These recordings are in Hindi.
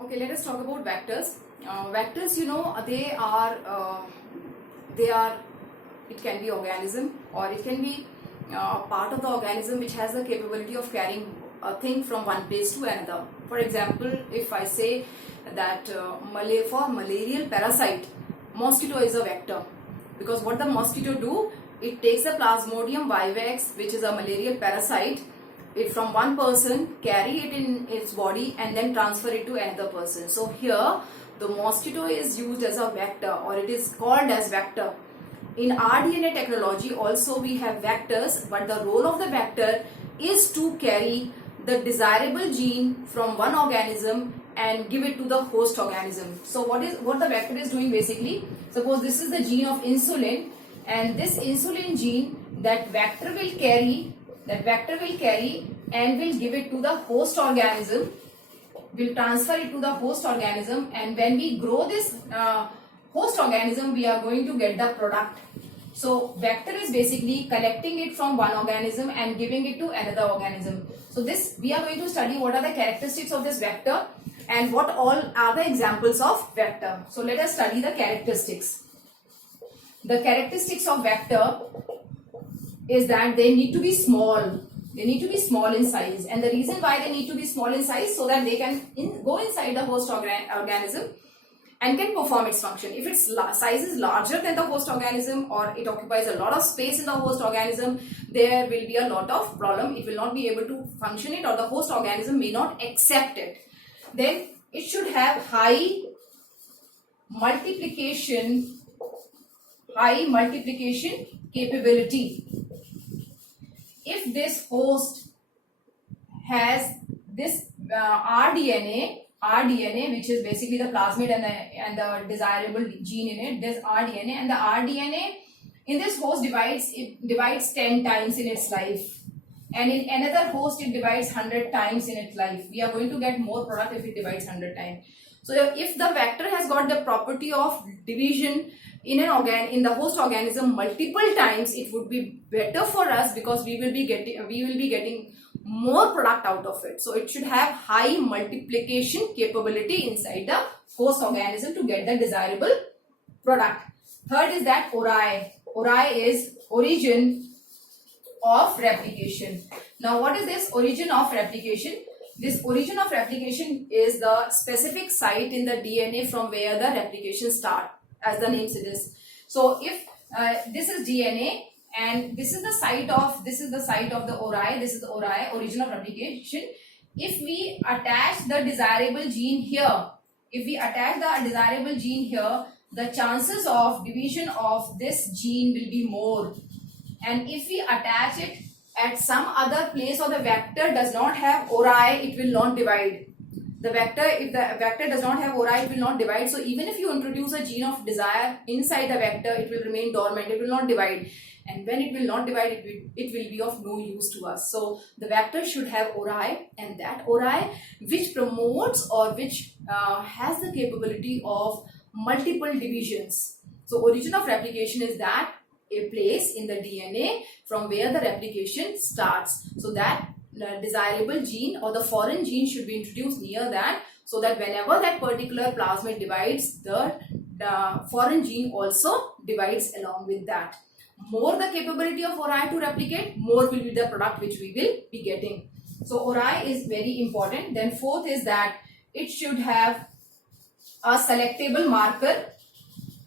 Okay, let us talk about vectors. Vectors, they are. It can be organism or it can be part of the organism which has the capability of carrying a thing from one place to another. For example, if I say that for malarial parasite, mosquito is a vector, because what the mosquito do, it takes the Plasmodium vivax, which is a malarial parasite, it from one person, carry it in its body and then transfer it to another person. So here the mosquito is used as a vector, or it is called as vector. In rDNA technology also we have vectors, but the role of the vector is to carry the desirable gene from one organism and give it to the host organism. So what the vector is doing basically, suppose this is the gene of insulin, and this insulin gene that vector will carry and will give it to the host organism, will transfer it to the host organism, and when we grow this host organism, we are going to get the product. So vector is basically collecting it from one organism and giving it to another organism. So this we are going to study what are the characteristics of this vector and what all are the examples of vector. So let us study the characteristics. The characteristics of vector is that they need to be small. They need to be small in size, and the reason why they need to be small in size, so that they can go inside the host organism and can perform its function. If its size is larger than the host organism, or it occupies a lot of space in the host organism, there will be a lot of problem. It will not be able to function it, or the host organism may not accept it. Then it should have high multiplication capability. If this host has this rDNA, which is basically the plasmid and the desirable gene in it, this rDNA, and the rDNA in this host divides 10 times in its life, and in another host it divides 100 times in its life. We are going to get more product if it divides 100 times. So if the vector has got the property of division in the host organism multiple times, it would be better for us, because we will be getting more product out of it. So it should have high multiplication capability inside the host organism to get the desirable product. Third is that ori. Ori is origin of replication. Now what is this origin of replication? This origin of replication is the specific site in the DNA from where the replication starts, as the name suggests. So if this is DNA and this is the site of the ori, this is the ori, origin of replication. If we attach the desirable gene here, the chances of division of this gene will be more. And if we attach it at some other place, or the vector does not have ori, it will not divide. If the vector does not have ori, it will not divide. So even if you introduce a gene of desire inside the vector, it will remain dormant, it will not divide. And when it will not divide, it will be of no use to us. So the vector should have ori, and that ori which promotes or which has the capability of multiple divisions. So origin of replication is that a place in the DNA from where the replication starts. So that the desirable gene or the foreign gene should be introduced near that, so that whenever that particular plasmid divides, the foreign gene also divides along with that. More the capability of ori to replicate, more will be the product which we will be getting. So ori is very important. Then fourth is that it should have a selectable marker.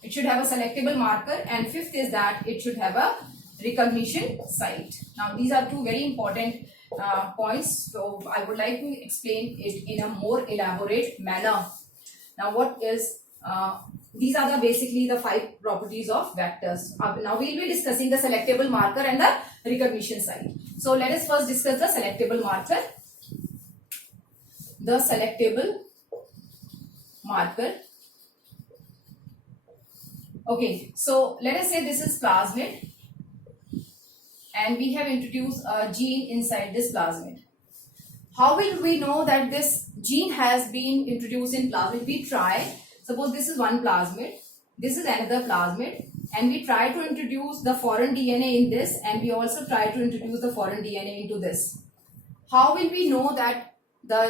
And fifth is that it should have a recognition site. Now these are two very important points, so I would like to explain it in a more elaborate manner. Now these are basically the 5 properties of vectors. Now we will be discussing the selectable marker and the recognition site. So let us first discuss the selectable marker. The selectable marker. Okay, so let us say this is plasmid, and we have introduced a gene inside this plasmid. How will we know that this gene has been introduced in plasmid? We try, suppose this is one plasmid, this is another plasmid, and we try to introduce the foreign DNA in this, and we also try to introduce the foreign DNA into this. How will we know that the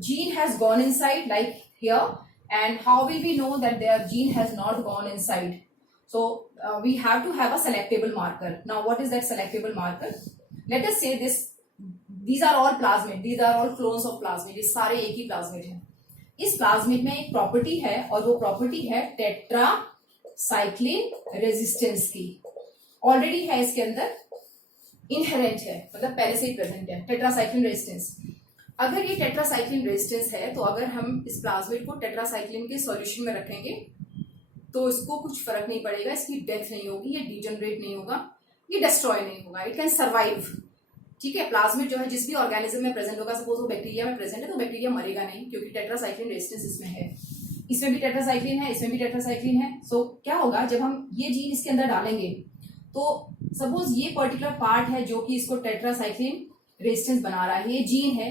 gene has gone inside like here, and how will we know that their gene has not gone inside? So we have to have a selectable marker. Now what is that selectable marker? Let us say these are all plasmid, these are all clones of plasmid, ये सारे एक ही प्लाज्मिड है. इस प्लाज्मिड में एक प्रॉपर्टी है और वो प्रॉपर्टी है टेट्रासाइक्लिन रेजिस्टेंस की. ऑलरेडी है इसके अंदर, इनहेरेंट है, मतलब पहले से ही प्रेजेंट है टेट्रासाइक्लिन रेजिस्टेंस. अगर ये टेट्रासाइक्लिन रेजिस्टेंस है तो अगर हम इस प्लाज्मिड को टेट्रासाइक्लिन के सॉल्यूशन में रखेंगे तो इसको कुछ फर्क नहीं पड़ेगा, इसकी डेथ नहीं होगी, ये डिजनरेट नहीं होगा, ये डिस्ट्रॉय नहीं होगा, इट कैन सर्वाइव. ठीक है, प्लाज्मिड जो है जिस भी ऑर्गेनिज्म में प्रेजेंट होगा, सपोज वो बैक्टीरिया में प्रेजेंट है तो बैक्टीरिया मरेगा नहीं, क्योंकि टेट्रासाइक्लिन रेजिस्टेंस इसमें है. इसमें भी टेट्रासाइक्लिन है, इसमें भी टेट्रासाइक्लिन है. सो क्या होगा, जब हम ये जीन इसके अंदर डालेंगे तो सपोज ये पर्टिकुलर पार्ट है जो कि इसको टेट्रासाइक्लिन रेजिस्टेंस बना रहा है, ये जीन है.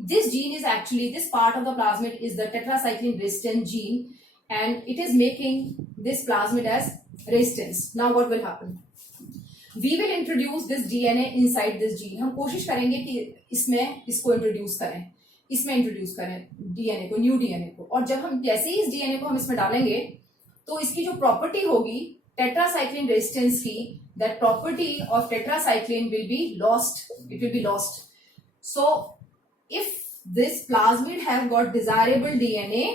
This gene is actually, this part of the plasmid is the tetracycline resistant gene and it is making this plasmid as resistance. Now what will happen? We will introduce this DNA inside this gene. हम कोशिश करेंगे कि इसमें इसको इंट्रोड्यूस करें, इसमें इंट्रोड्यूस करें DNA को, न्यू DNA को. और जब हम जैसे ही इस DNA को हम इसमें डालेंगे तो इसकी जो प्रॉपर्टी होगी टेट्रासाइक्लिन रेजिस्टेंस की, that property of tetracycline will be lost. It will be lost. So if this plasmid have got desirable DNA,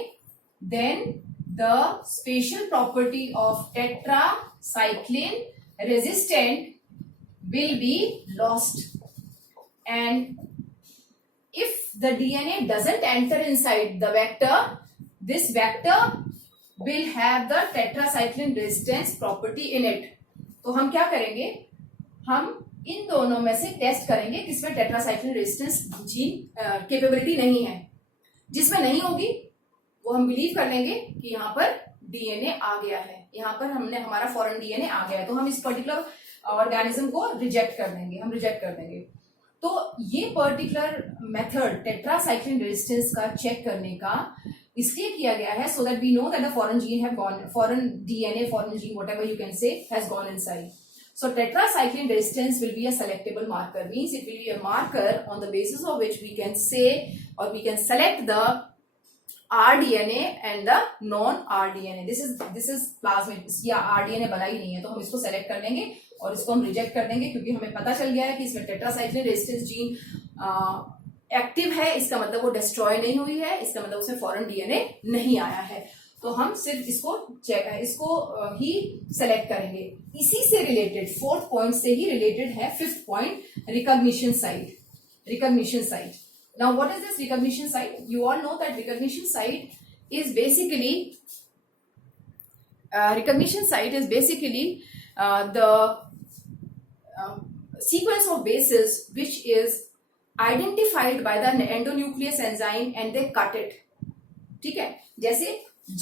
then the spatial property of tetracycline resistant will be lost. And if the DNA doesn't enter inside the vector, this vector will have the tetracycline resistance property in it. तो हम क्या करेंगे, हम इन दोनों में से टेस्ट करेंगे किसमें टेट्रासाइक्लिन रेजिस्टेंस जीन कैपेबिलिटी नहीं है. जिसमें नहीं होगी वो हम बिलीव कर लेंगे कि यहाँ पर डीएनए आ गया है, यहाँ पर हमारा फॉरेन डीएनए आ गया है, तो हम इस पर्टिकुलर ऑर्गेनिज्म को रिजेक्ट कर देंगे, हम रिजेक्ट कर देंगे. तो ये पर्टिकुलर मेथड टेट्रासाइक्लिन रेजिस्टेंस का चेक करने का इसलिए किया गया है, so that we know that the foreign gene have gone, foreign DNA, foreign gene, whatever you can say, has gone inside. So tetracycline resistance will be a selectable marker, means it will be a marker on the basis of which we can say or we can select the rDNA and the non-rDNA. This is plasmid, इसकी rDNA बना ही नहीं है, तो हम इसको सेलेक्ट कर लेंगे और इसको हम रिजेक्ट कर देंगे, क्योंकि हमें पता चल गया है कि इसमें टेट्रासाइक्लिन रेजिस्टेंस जीन एक्टिव है. इसका मतलब वो डिस्ट्रॉय नहीं हुई है, इसका मतलब उसमें फॉरेन डीएनए नहीं आया है. तो हम सिर्फ इसको ही सेलेक्ट करेंगे. इसी से रिलेटेड, फोर्थ पॉइंट से ही रिलेटेड है fifth point, recognition site. Recognition site. Now what is this recognition site? You all know that recognition site is basically the sequence of bases which is identified by the endonuclease enzyme and they cut it. ठीक है, जैसे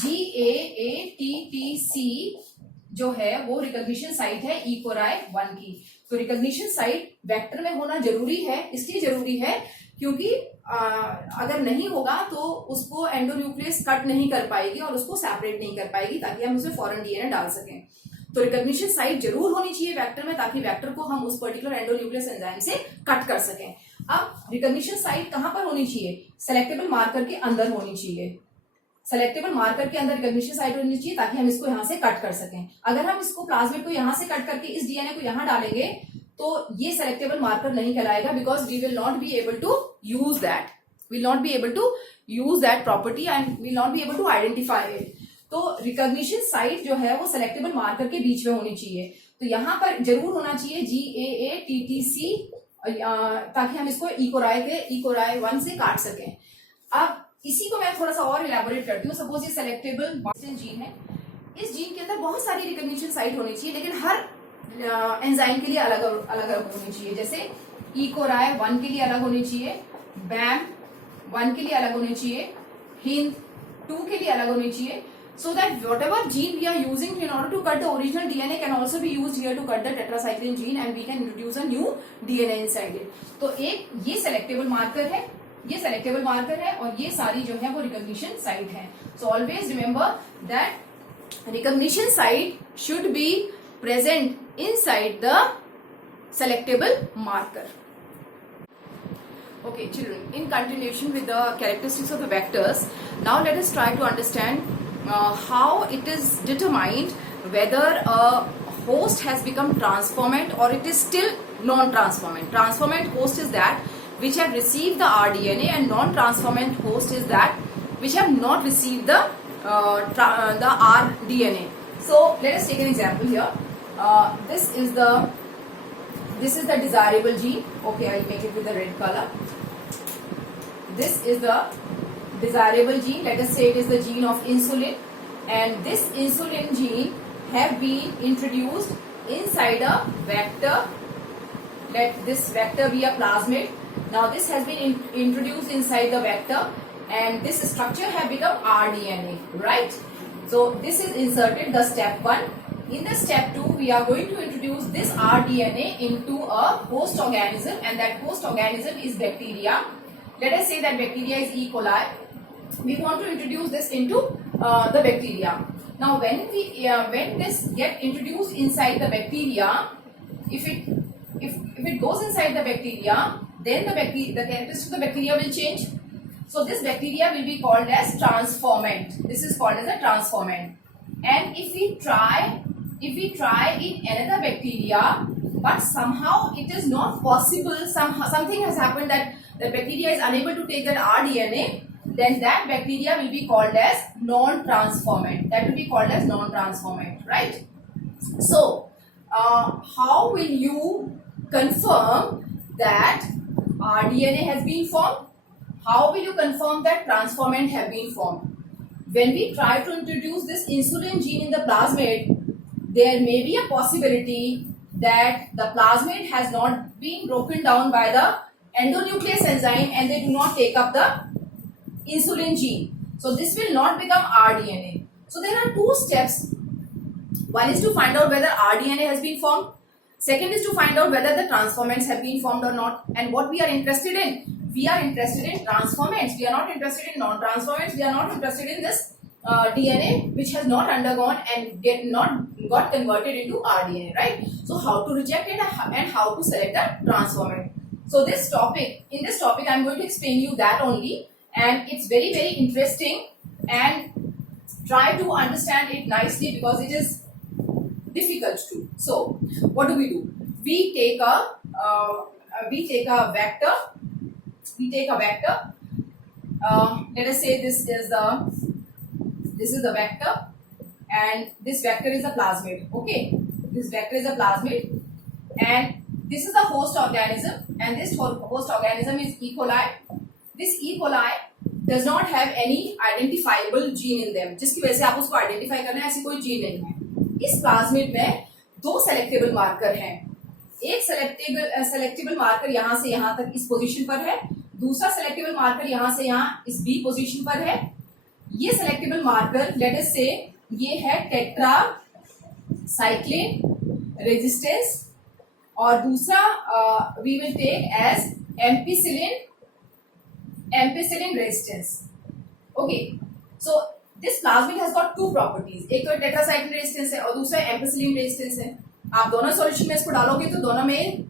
GAATTC जो है वो रिकॉग्निशन साइट है ई कोराई 1 की. तो रिकॉग्निशन साइट वेक्टर में होना जरूरी है, इसलिए जरूरी है क्योंकि अगर नहीं होगा तो उसको एंडोन्यूक्लियस कट नहीं कर पाएगी और उसको सेपरेट नहीं कर पाएगी, ताकि हम उसमें फॉरेन डीएनए डाल सकें. तो रिकॉग्निशन साइट जरूर होनी चाहिए वेक्टर में, ताकि वेक्टर को हम उस पर्टिकुलर एंडोन्यूक्लियस एंजाइम से कट कर सकें. अब रिकॉग्निशन साइट कहां पर होनी चाहिए? सेलेक्टेबल मार्कर के अंदर होनी चाहिए. सेलेक्टेबल मार्कर के अंदर रिकॉग्निशन साइट होनी चाहिए ताकि हम इसको यहां से कट कर सकें. अगर हम इसको प्लाज्मिड को यहां से कट करके इस डीएनए को यहां डालेंगे तो ये सेलेक्टेबल मार्कर नहीं कहलाएगा, because we will not be able to use that, will not be able to use that property and will not be able to identify it. तो रिकॉग्निशन साइट जो है वो सेलेक्टेबल मार्कर के बीच में होनी चाहिए. तो यहां पर जरूर होना चाहिए GAATTC, ताकि हम इसको ई कोराई 1 से काट सकें. अब इसी को मैं थोड़ा सा और इलेबोरेट करती हूँ. सपोज ये सेलेक्टेबल जीन है, इस जीन के अंदर बहुत सारी रिकॉग्निशन साइट होनी चाहिए, लेकिन हर एंजाइम के लिए अलग अलग होनी चाहिए. जैसे ई कोराई 1 के लिए अलग होनी चाहिए, BAM 1 के लिए अलग होनी चाहिए, HIND 2 के लिए अलग होनी चाहिए, so that whatever gene we are using in order to cut the original DNA can also be used here to cut the tetracycline gene and we can introduce a new DNA inside it. तो एक ये सेलेक्टेबल मार्कर है, ये सेलेक्टेबल मार्कर है और ये सारी जो है वो रिकॉग्निशन साइट है. So always remember that recognition site should be present inside the selectable marker. Okay, children, in continuation with the characteristics of the vectors, now let us try to understand how it is determined whether a host has become transformant or it is still non-transformant. Transformant host is that which have received the rDNA, and non-transformant host is that which have not received the rDNA. So let us take an example here. This is the desirable gene. Okay, I'll make it with the red color. This is the desirable gene. Let us say it is the gene of insulin, and this insulin gene have been introduced inside a vector. Let this vector be a plasmid. Now this has been introduced inside the vector, and this structure have become rDNA, right? So this is inserted, the step 1. In the step 2, we are going to introduce this rDNA into a host organism, and that host organism is bacteria. Let us say that bacteria is E. coli. We want to introduce this into the bacteria. Now when this get introduced inside the bacteria, if it goes inside the bacteria, then the characteristics of the bacteria will change. So this bacteria will be called as transformant. This is called as a transformant. And if we try in another bacteria, but somehow it is not possible, something has happened that the bacteria is unable to take that rDNA, then that bacteria will be called as non-transformant. That will be called as non-transformant, right? So how will you confirm that rDNA has been formed? How will you confirm that transformant have been formed? When we try to introduce this insulin gene in the plasmid, there may be a possibility that the plasmid has not been broken down by the endonuclease enzyme, and they do not take up the insulin gene. So this will not become rDNA. So there are two steps. One is to find out whether rDNA has been formed. Second is to find out whether the transformants have been formed or not. And what we are interested in? We are interested in transformants. We are not interested in non-transformants. We are not interested in this DNA which has not undergone and not got converted into rDNA, right? So how to reject it and how to select a transformant. So in this topic I am going to explain you that only, and it's very, very interesting, and try to understand it nicely because it is difficult too. So what do? We take a vector. Let us say this is the vector, and this vector is a plasmid. Okay, this vector is a plasmid, and this is the host organism, and this host organism is E. coli. This E. coli does not have any identifiable gene in them, जिसकी वजह से आप उसको आइडेंटिफाई करना है, ऐसी कोई जीन नहीं है. इस प्लाज्मिड में दो सेलेक्टेबल मार्कर हैं. एक सेलेक्टेबल मार्कर यहाँ से यहाँ तक इस पोजीशन पर है, दूसरा सेलेक्टेबल मार्कर यहाँ से यहाँ इस बी पोजीशन पर है. ये सेलेक्टेबल मार्कर लेट अस से ये है टेट्रासाइक्लिन रेजिस्टेंस, और दूसरा we will take as ampicillin resistance. Okay, so this plasmid has got two properties. एक तो टेट्रासाइक्लिन रेजिस्टेंस है और दूसरा एम्पिसिलिन रेजिस्टेंस है. आप दोनों सॉल्यूशन में इसको डालोगे तो दोनों में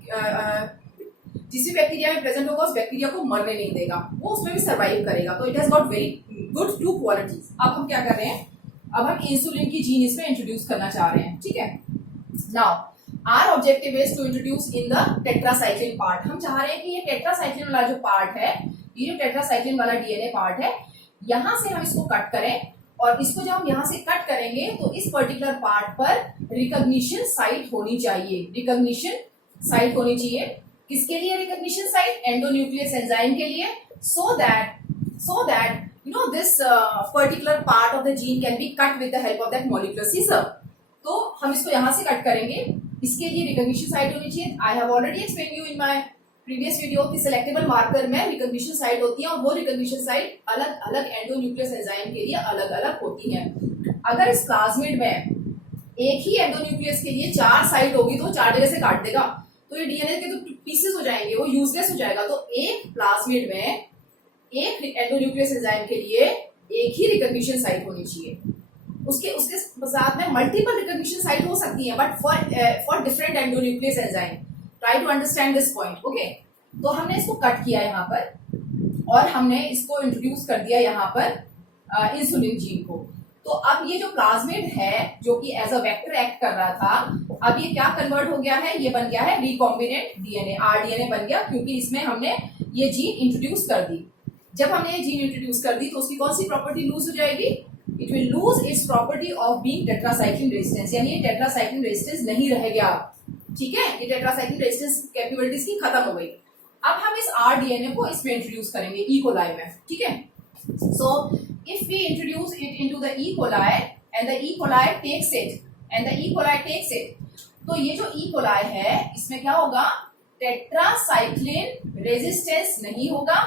जिस भी बैक्टीरिया में प्रेजेंट होगा उस बैक्टीरिया को मरने नहीं देगा, वो उसमें भी सर्वाइव करेगा. तो it has got very good two qualities. अब हम क्या कर रहे हैं, अब हम इंसुलिन की जीन इसमें इंट्रोड्यूस करना चाह रहे हैं. ठीक है, now our objective is to introduce in the tetracycline part. हम चाह रहे हैं कि ये टेट्रासाइक्लिन वाला जो पार्ट है, ये जो टेट्रासाइक्लिन वाला डीएनए पार्ट है, यहां से हम इसको कट करें, और इसको जब हम यहाँ से कट करेंगे तो इस पर्टिकुलर पार्ट पर रिकॉग्निशन साइट होनी चाहिए. रिकॉग्निशन साइट होनी चाहिए. किसके लिए रिकॉग्निशन साइट? एंडोन्यूक्लियस एंजाइम के लिए. So that you know this particular part of the gene can be cut with the help of that molecular scissor. तो हम इसको यहाँ से कट करेंगे. इसके लिए रिकॉग्निशन साइट होनी चाहिए. I have already explain you in my previous video की सेलेक्टेबल मार्कर में रिकॉग्निशन साइट होती है, और वो रिकॉग्निशन साइट अलग अलग एंडोन्यूक्लियस एंजाइम के लिए अलग अलग होती है. अगर इस प्लाज्मिड में एक ही एंडोन्यूक्लियस के लिए 4 साइट होगी तो 4 जगह से काट देगा, तो ये डीएनए के तो पीसेस हो जाएंगे, वो यूजलेस हो जाएगा. तो एक प्लाज्मिड में एक एंडोन्यूक्लियस एंजाइम के लिए एक ही रिकॉग्निशन साइट होनी चाहिए. उसके साथ में मल्टीपल रिकॉग्निशन साइट हो सकती है, but for different endonuclease enzyme. Try to understand this point. Okay, तो हमने इसको कट किया यहाँ पर और हमने इसको इंट्रोड्यूस कर दिया यहाँ पर इंसुलिन जीन को। तो अब ये जो प्लाज्मिड है जो कि एज अ वेक्टर एक्ट कर रहा था, अब ये क्या कन्वर्ट हो गया है, ये बन गया है रिकॉम्बिनेंट डीएनए, आरडीएनए बन गया, क्योंकि इसमें हमने ये जीन इंट्रोड्यूस कर दी। जब हमने ये जीन इंट्रोड्यूस कर दी तो उसकी कौन सी प्रॉपर्टी लूज हो जाएगी, it will lose its property of being tetracycline resistance, यानी ये टेट्रासाइक्लिन रेजिस्टेंस नहीं रह गया। ठीक है, ये टेट्रासाइक्लिन रेजिस्टेंस कैपेबिलिटीज की खत्म हो गई। अब हम इस आरडीएनए को इसमें इंट्रोड्यूस करेंगे ई कोलाई में। ठीक है, so if we introduce it into the E coli and the E coli takes it, तो ये जो ई कोलाई है इसमें क्या होगा, टेट्रासाइक्लिन रेजिस्टेंस नहीं होगा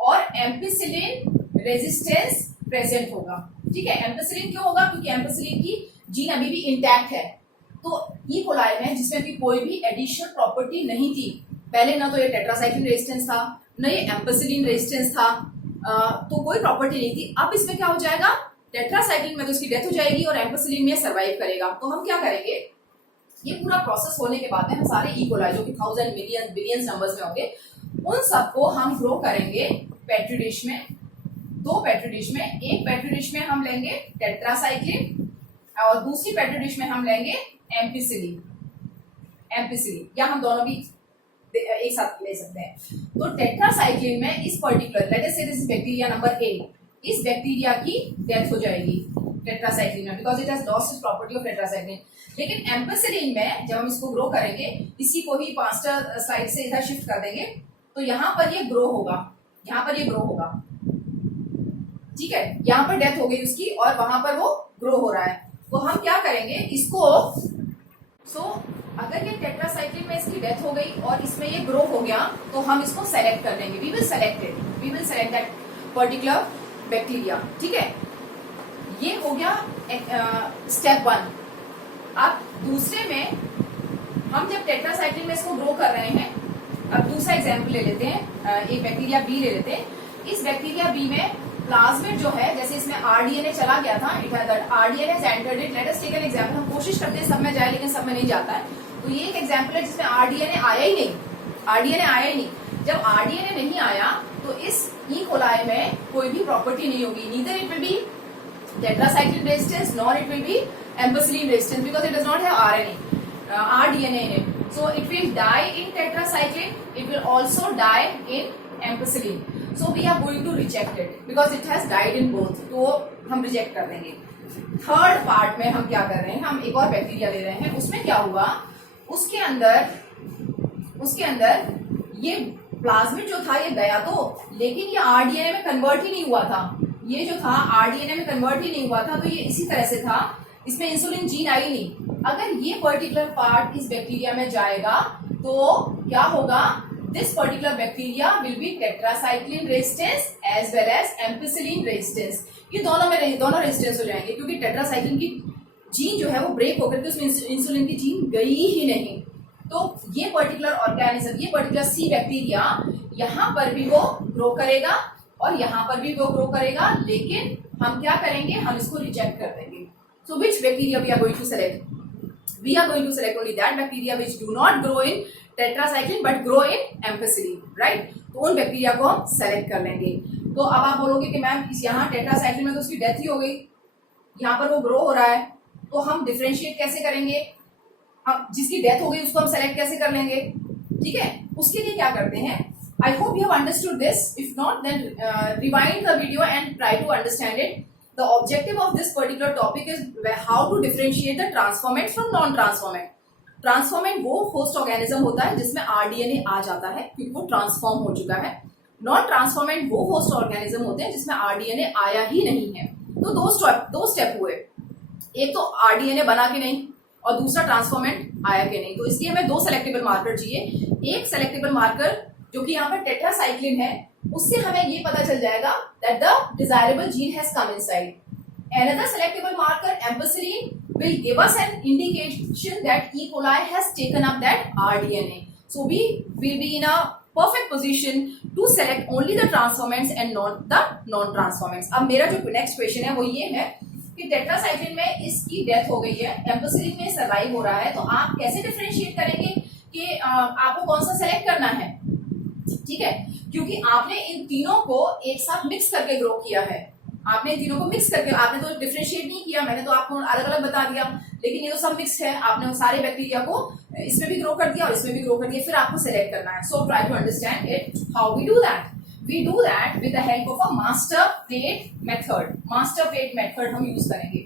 और एम्पिसिलिन रेजिस्टेंस प्रेजेंट होगा। ठीक है, एम्पिसिलिन क्यों होगा, क्योंकि एम्पिसिलिन की जीन अभी भी इंटैक्ट है। तो ई कोलाई में जिसमें भी कोई भी एडिशनल प्रॉपर्टी नहीं थी, पहले ना तो ये टेट्रासाइक्लिन रेजिस्टेंस था, न ये एम्पिसिलिन रेजिस्टेंस था, तो कोई प्रॉपर्टी नहीं थी। अब इसमें क्या हो जाएगा, टेट्रासाइक्लिन में तो उसकी डेथ हो जाएगी और एम्पिसिलिन में सर्वाइव करेगा। तो हम क्या करेंगे, ये पूरा प्रोसेस होने के बाद में हम सारे ई कोलाई जो कि 1000 मिलियन बिलियन नंबर्स में होंगे, उन सबको हम ग्रो करेंगे पेट्री डिश में, 2 पेट्री डिश में। एक पेट्री डिश में हम लेंगे टेट्रासाइक्लिन और दूसरी पेट्री डिश में हम लेंगे एम्पिसिलिन, या हम दोनों भी एक साथ ले सकते हैं। तो टेट्रासाइक्लिन में इस particular, late us say this is bacteria number A, इस बैक्टीरिया की डेथ हो जाएगी टेट्रासाइक्लिन में, because it has lost its property of tetracycline. लेकिन एम्पिसिलिन में जब हम इसको ग्रो करेंगे, इसी को ही 5 स्लाइड से इधर शिफ्ट कर देंगे, तो यहाँ पर ये ग्रो होगा, यहाँ पर ये ग्रो होगा। ठीक है, यहाँ पर डेथ हो गई उसकी और वहां पर वो ग्रो हो रहा है। तो हम क्या करेंगे इसको, अगर ये टेट्रासाइक्लिन में इसकी डेथ हो गई और इसमें ये ग्रो हो गया, तो हम इसको सेलेक्ट कर देंगे, we will select that particular bacteria. ठीक है, ये हो गया स्टेप 1। अब दूसरे में हम जब टेट्रासाइक्लिन में इसको ग्रो कर रहे हैं, अब दूसरा एग्जाम्पल ले लेते हैं, एक बैक्टीरिया बी ले लेते हैं। इस बैक्टीरिया बी में प्लाज्मिड जो है, जैसे इसमें आरडीएनए चला गया था, it has rDNA has entered it, let us take an example. हम कोशिश करते हैं सब में जाए, लेकिन सब में नहीं जाता है। तो ये एक एग्जांपल है जिसमें आरडीएनए आया ही नहीं। जब आरडीएनए नहीं आया तो इस ई कोलाई में कोई भी प्रॉपर्टी नहीं होगी, neither it will be tetracycline resistance nor it will be ampicillin resistance because it does not have RDNA in it. So it will die in tetracycline, it will also die in ampicillin. So we are going to reject it because it has died in both. तो हम रिजेक्ट कर देंगे। थर्ड पार्ट में हम क्या कर रहे हैं, हम एक और बैक्टीरिया ले रहे हैं। उसमें क्या हुआ, उसके अंदर ये प्लाज्मिड जो था ये गया तो, लेकिन ये आरडीएनए में कन्वर्ट ही नहीं हुआ था। ये जो था आरडीएनए में कन्वर्ट ही नहीं हुआ था, तो ये इसी तरह से था, इसमें इंसुलिन जीन आई नहीं। अगर ये पर्टिकुलर पार्ट इस बैक्टीरिया में जाएगा तो क्या होगा, this particular bacteria will be tetracycline resistance as well as ampicillin resistance. ये दोनों रेजिस्टेंस हो जाएंगे, क्योंकि टेट्रासाइक्लिन की जीन जो है वो ब्रेक होकर के उसमें इंसुलिन की जीन गई ही नहीं। तो ये पर्टिकुलर ऑर्गेनिज्म, ये पर्टिकुलर सी बैक्टीरिया यहाँ पर भी वो ग्रो करेगा और यहाँ पर भी वो ग्रो करेगा, लेकिन हम क्या करेंगे, हम इसको रिजेक्ट कर देंगे। So which bacteria we are going to select, we are going to select only that bacteria which do not grow in tetracycline but grow in ampicillin, right? तो उन बैक्टीरिया को हम सेलेक्ट कर लेंगे। तो अब आप बोलोगे कि मैम इस यहाँ टेट्रासाइक्लिन में तो उसकी डेथ ही हो गई, यहाँ पर वो ग्रो हो रहा है, तो हम डिफरेंशिएट कैसे करेंगे, हम जिसकी डेथ हो गई उसको हम सेलेक्ट कैसे कर लेंगे। ठीक है, उसके लिए क्या करते हैं, I hope you have understood this. If not, then rewind the video and try to understand it. The objective of this particular topic is how to differentiate the transformant from non-transformant. Transformant वो host organism होता है जिसमें RDNA आ जाता है क्योंकि वो ट्रांसफॉर्म हो चुका है। Non-transformant वो host organism होते हैं जिसमें RDNA आया ही नहीं है। तो दो स्टेप हुए, एक तो RDNA बना के नहीं और दूसरा ट्रांसफॉर्मेंट आया के नहीं। तो इसलिए हमें 2 सेलेक्टेबल मार्कर चाहिए। एक सेलेक्टेबल मार्कर जो कि यहाँ पर टेट्रासाइक्लिन है, उससे हमें ये पता चल जाएगा that the desirable gene has come inside. Another selectable marker, ampicillin, will give us an indication that E. coli has taken up that rDNA. So we will be in a perfect position to select only the transformants and not the non-transformants. अब मेरा जो next question है वो ये है कि टेट्रासाइक्लिन में इसकी डेथ हो गई है, एम्पिसिलिन में सर्वाइव हो रहा है, तो आप कैसे डिफरेंशिएट करेंगे कि आपको कौन सा सेलेक्ट करना है। ठीक है, क्योंकि आपने इन तीनों को एक साथ मिक्स करके ग्रो किया है। आपने इन तीनों को मिक्स करके, आपने तो डिफरेंशिएट नहीं किया, मैंने तो आपको अलग अलग बता दिया, लेकिन ये तो सब मिक्स है। आपने सारे बैक्टीरिया को इसमें भी ग्रो कर दिया और इसमें भी ग्रो कर दिया, फिर आपको सेलेक्ट करना है। So try to understand it how we do that. We do that with the help of a master plate method. Master plate method हम यूज करेंगे।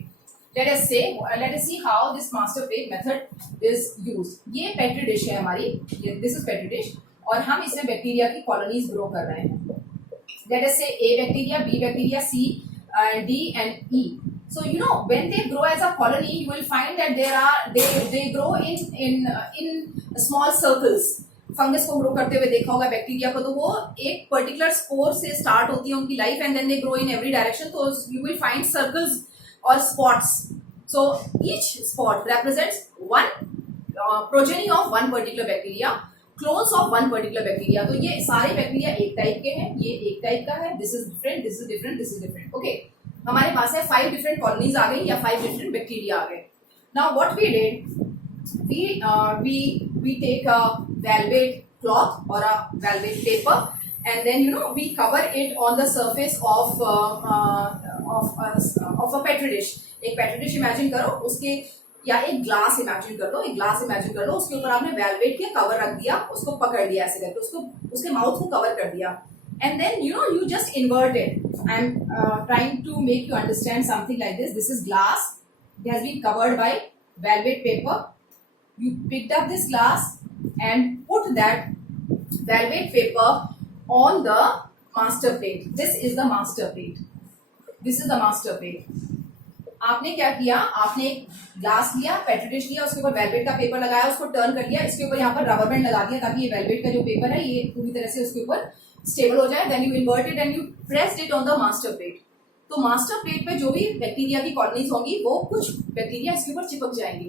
Let us see how this master plate method is used. ये petri dish है हमारी, this is petri dish, और हम इसमें बैक्टीरिया की कॉलोनीज ग्रो कर रहे हैं। Let us say A bacteria, B bacteria, C, D and E. So you know when they grow as a colony, you will find that they grow in small circles. Fungus को ग्रो करते हुए देखा होगा बैक्टीरिया को, तो वो एक पर्टिकुलर स्पोर से स्टार्ट होती है उनकी life and then they grow in every direction. तो यू विल फाइंड सर्कल्स और spots. So each spot represents one progeny of one particular bacteria, clones of one particular bacteria. तो ये सारे बैक्टीरिया एक टाइप के हैं, ये एक टाइप का है, this is different, this is different, this is different. Okay, हमारे पास है 5 डिफरेंट कॉलोनीज आ गई या 5 डिफरेंट बैक्टीरिया आ गए। Now what we did, we take a velvet cloth or a velvet paper and then we cover it on the surface of a petri dish। एक petri dish इमेजिन करो, उसके या एक ग्लास इमेजिन कर लो, एक ग्लास इमेजिन कर लो, उसके ऊपर आपने वेलवेट के कवर रख दिया, उसको पकड़ लिया ऐसे करके, उसको उसके माउथ को कवर कर दिया and then you just invert it। I'm trying to make you understand something like this। This is glass, it has been covered by velvet paper। You picked up this glass and put that velvet paper on the master plate। This is the master plate, this is the master plate। आपने क्या किया, आपने एक ग्लास लिया, पेट्री डिश लिया, उसके ऊपर वेलवेट का पेपर लगाया, उसको टर्न कर लिया, इसके ऊपर यहाँ पर रबर बैंड लगा दिया ताकि ये वेलवेट का जो पेपर है ये पूरी तरह से उसके ऊपर स्टेबल हो जाए। Then you invert it and you pressed it on the master plate. तो मास्टर प्लेट पे जो भी बैक्टीरिया की कॉलोनीज होंगी वो कुछ बैक्टीरिया इसके ऊपर चिपक जाएंगी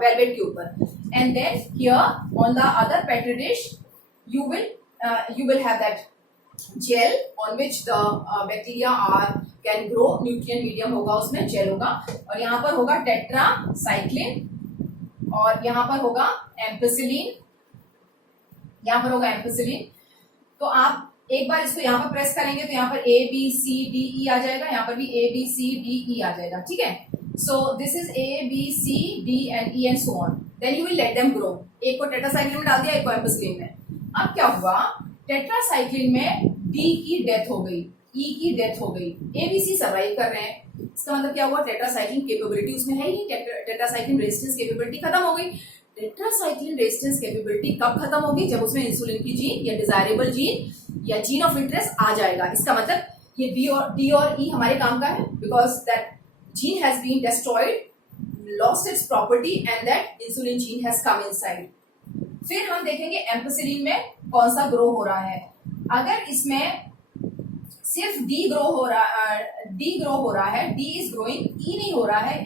वेलवेट के ऊपर। And then here on the other petri dish you will have that gel on which the bacteria can grow। Nutrient medium होगा, उसमें जेल होगा, और यहाँ पर होगा टेट्रासाइक्लिन और यहाँ पर होगा एम्पिसिलिन, यहाँ पर होगा एम्पिसिलिन। तो आप एक बार इसको यहाँ पर प्रेस करेंगे तो यहाँ पर A B C D E आ जाएगा, यहाँ पर भी A B C D E आ जाएगा, ठीक है। So this is A B C D and E and so on। Then you will let them grow. एक को टेट्रासाइक्लिन में डाल दिया, एक को एम्पिसिलिन में। अब क्या हुआ, टेट्रासाइक्लिन में D की डेथ हो गई, E की डेथ हो गई, A B C सर्वाइव कर रहे हैं। इसका मतलब क्या हुआ, टेट्रासाइक्लिन केपेबिलिटी उसमें है ही, टेट्रासाइक्लिन रेजिस्टेंस केपेबिलिटी खत्म हो गई। टेट्रासाइक्लिन रेजिस्टेंस कैपेबिलिटी कब खत्म होगी, जब उसमें इंसुलिन की जीन या डिजायरेबल जीन या जीन ऑफ इंटरेस्ट आ जाएगा। इसका मतलब ये डी और ई हमारे काम का है, because that gene has been destroyed, lost its property and that insulin gene has come inside. फिर हम देखेंगे एम्पिसिलिन में कौन सा ग्रो हो रहा है। अगर इसमें सिर्फ डी ग्रो हो रहा है, डी इज ग्रोइंग, ई नहीं हो रहा है,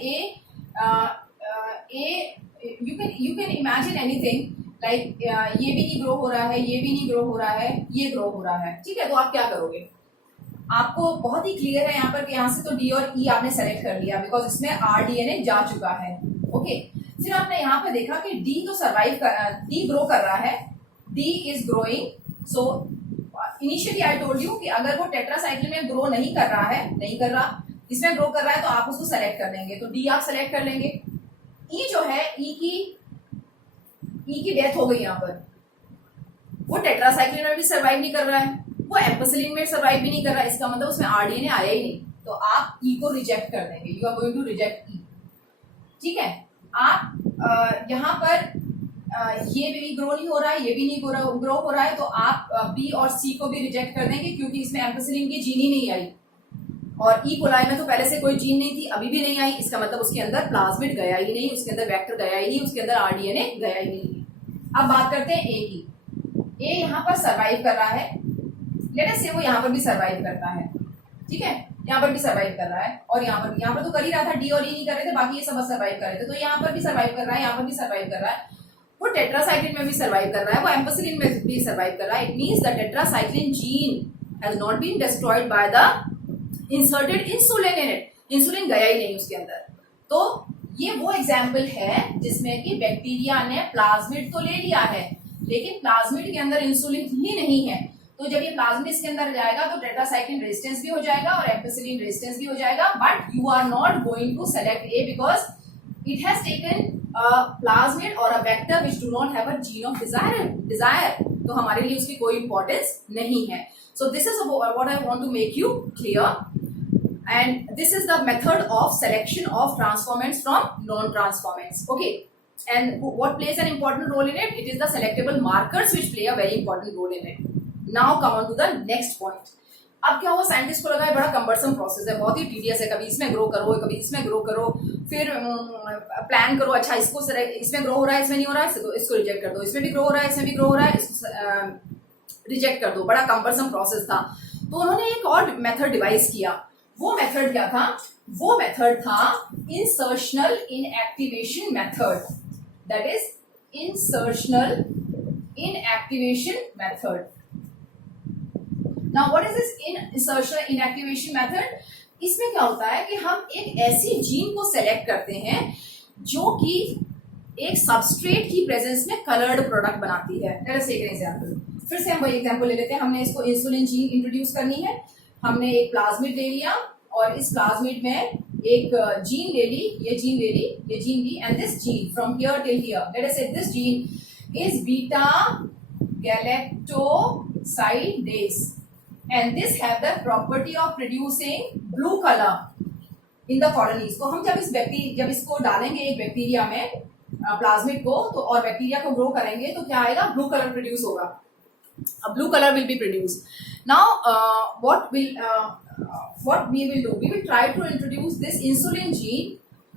you can imagine anything like ये भी नहीं ग्रो हो रहा है, ये भी नहीं ग्रो हो रहा है, ये ग्रो हो रहा है, ठीक है। तो आप क्या करोगे, आपको बहुत ही क्लियर है यहाँ पर कि यहाँ से तो डी और ई आपने सेलेक्ट कर लिया बिकॉज इसमें RDNA जा चुका है, ओके। फिर आपने यहाँ पर देखा कि डी तो डी ग्रो कर रहा है, D is growing. So initially I told you कि अगर वो टेट्रासाइक्लिन में ग्रो नहीं कर रहा, इसमें ग्रो कर रहा है तो आप उसको सेलेक्ट कर लेंगे, तो डी आप सेलेक्ट कर लेंगे। ई जो है, ई की डेथ हो गई, यहाँ पर वो टेट्रासाइक्लिन में भी सर्वाइव नहीं कर रहा है, वो एम्पिसिलिन में सर्वाइव भी नहीं कर रहा है, इसका मतलब उसमें RDNA आया ही नहीं, तो आप ई को रिजेक्ट कर देंगे। You are going to reject E, ठीक है। आप यहाँ पर ये भी ग्रो नहीं हो रहा है, ये भी नहीं ग्रो हो रहा है, तो आप बी और सी को भी रिजेक्ट कर देंगे क्योंकि इसमें एम्पिसिलिन की जीन ही नहीं आई, और ई कोलाई में तो पहले से कोई जीन नहीं थी, अभी भी नहीं आई, इसका मतलब उसके अंदर प्लाज्मिड गया ही नहीं, उसके अंदर वेक्टर गया ही नहीं, उसके अंदर RDNA गया ही नहीं। अब बात करते हैं ए की। ए यहाँ पर सर्वाइव कर रहा है, लेट अस से वो यहाँ पर भी सर्वाइव करता है, ठीक है, यहाँ पर भी सर्वाइव कर रहा है, और यहाँ पर तो कर ही रहा था, डी और ई नहीं कर रहे थे, बाकी ये सब सर्वाइव कर रहे थे, तो यहाँ पर भी सर्वाइव कर रहा है, यहाँ पर भी सर्वाइव कर रहा है, वो टेट्रासाइक्लिन में भी सर्वाइव कर रहा है, वो एम्पिसिलिन में भी सर्वाइव कर रहा है। It means the tetracycline gene has not been destroyed by the inserted insulin in it, insulin गया ही नहीं उसके अंदर। तो ये वो एग्जाम्पल है जिसमें कि बैक्टीरिया ने प्लाज्मिड तो ले लिया है, लेकिन प्लाज्मिड के अंदर इंसुलिन ही नहीं है, तो जब ये प्लाज्मिड इसके अंदर जाएगा तो टेट्रासाइक्लिन रेजिस्टेंस भी हो जाएगा और एम्पिसिलिन रेजिस्टेंस भी हो जाएगा, but you are not going to select a because it has taken a plasmid or a vector which do not have a gene of desire, तो हमारे लिए उसकी कोई इंपॉर्टेंस नहीं है. So this is what I want to make you clear, and this is the method of selection of transformants from non-transformants. Okay, and what plays an important role in it? It is the selectable markers which play a very important role in it. Now come on to the next point. अब क्या हुआ, साइंटिस्ट को लगा है बड़ा कंबरसम प्रोसेस है, बहुत ही टीडियस है, कभी इसमें ग्रो करो, कभी इसमें ग्रो करो, फिर प्लान करो, अच्छा इसको इसमें ग्रो हो रहा है, इसमें नहीं हो रहा है, तो इसको रिजेक्ट कर दो, इसमें भी ग्रो हो रहा है, इसमें भी ग्रो हो रहा है, इसको रिजेक्ट कर दो, बड़ा कंबरसम प्रोसेस था. तो उन्होंने एक और मेथड डिवाइस किया. वो मेथड क्या था? वो मेथड था insertional inactivation method. That is insertional inactivation method. Now what is this insertion inactivation method? इसमें क्या होता है कि हम एक ऐसी जीन को सेलेक्ट करते हैं जो कि एक सबस्ट्रेट की प्रेजेंस में कलर्ड प्रोडक्ट बनाती है. Let's take an example. फिर से हम वही एग्जांपल ले लेते हैं. हमने इसको इंसुलिन जीन इंट्रोड्यूस करनी है. हमने एक प्लाज्मिड ले लिया और इस प्लाज्मिड में एक जीन ले ली, ये जीन ले ली, ये जीन ली, and this gene from here till here, let us say this gene is beta galactosidase. And this have the property of producing blue color in the colonies. तो हम जब इसको डालेंगे एक बैक्टीरिया में प्लाज्मिड को, तो और बैक्टीरिया को ग्रो करेंगे तो क्या आएगा? ब्लू कलर प्रोड्यूस होगा. A blue color will be produced. Now what we will do? We will try to introduce this insulin gene.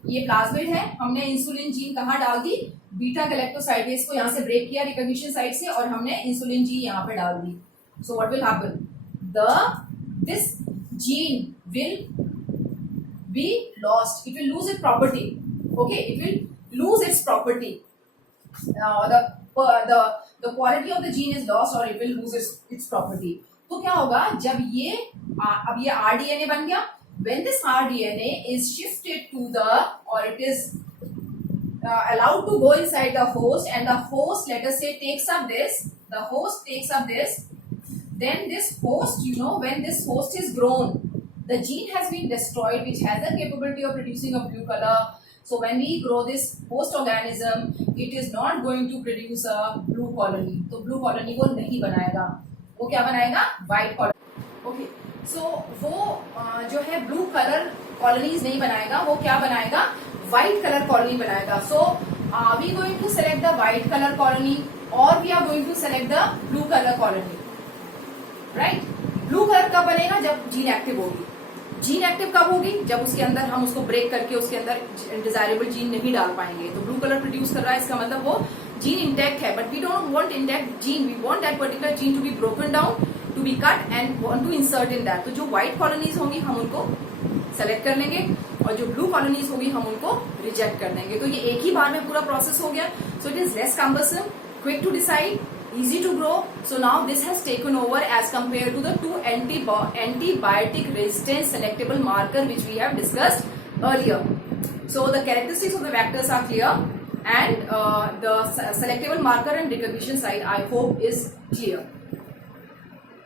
ये प्लाज्मिड है, हमने इंसुलिन जीन कहाँ डाल दी? बीटा गैलेक्टोसाइडेज को यहाँ से ब्रेक किया रिकॉग्निशन साइट से, और हमने इंसुलिन जीन यहाँ पे डाल दी. So what will happen? This gene will be lost. It will lose its property. Okay, it will lose its property. The quality of the gene is lost, or it will lose its property. तो क्या होगा जब ये अब ये RDNA बन गया? When this RDNA is shifted to or it is allowed to go inside the host, and the host, let us say, takes up this. Then this host, when this host is grown, the gene has been destroyed which has the capability of producing a blue color. So when we grow this host organism, it is not going to produce a blue colony. तो blue colony वो नहीं बनाएगा, वो क्या बनाएगा? White colony. Okay, so वो जो है blue color colonies नहीं बनाएगा, वो क्या बनाएगा? White color colony बनाएगा. So are we going to select the white color colony, or we are going to select the blue color colony? Right. Blue colour कब बनेगा? जब जीन एक्टिव होगी. जीन एक्टिव कब होगी? जब उसके अंदर हम उसको ब्रेक करके उसके अंदर डिजायरेबल जीन नहीं डाल पाएंगे. तो ब्लू कलर प्रोड्यूस कर रहा है, इसका मतलब वो जीन इंटैक्ट है, but we don't want intact gene. We want that particular gene to be broken down, to be cut, and want to insert in that. तो जो व्हाइट कॉलोनीज होंगी हम उनको सेलेक्ट कर लेंगे, और जो ब्लू कॉलोनीज होगी हम उनको रिजेक्ट कर देंगे. तो ये एक ही बार में पूरा प्रोसेस हो गया. So it is less cumbersome, quick to decide, easy to grow. So now this has taken over as compared to the two antibiotic resistant selectable marker which we have discussed earlier. So the characteristics of the vectors are clear, and the selectable marker and recognition site I hope is clear.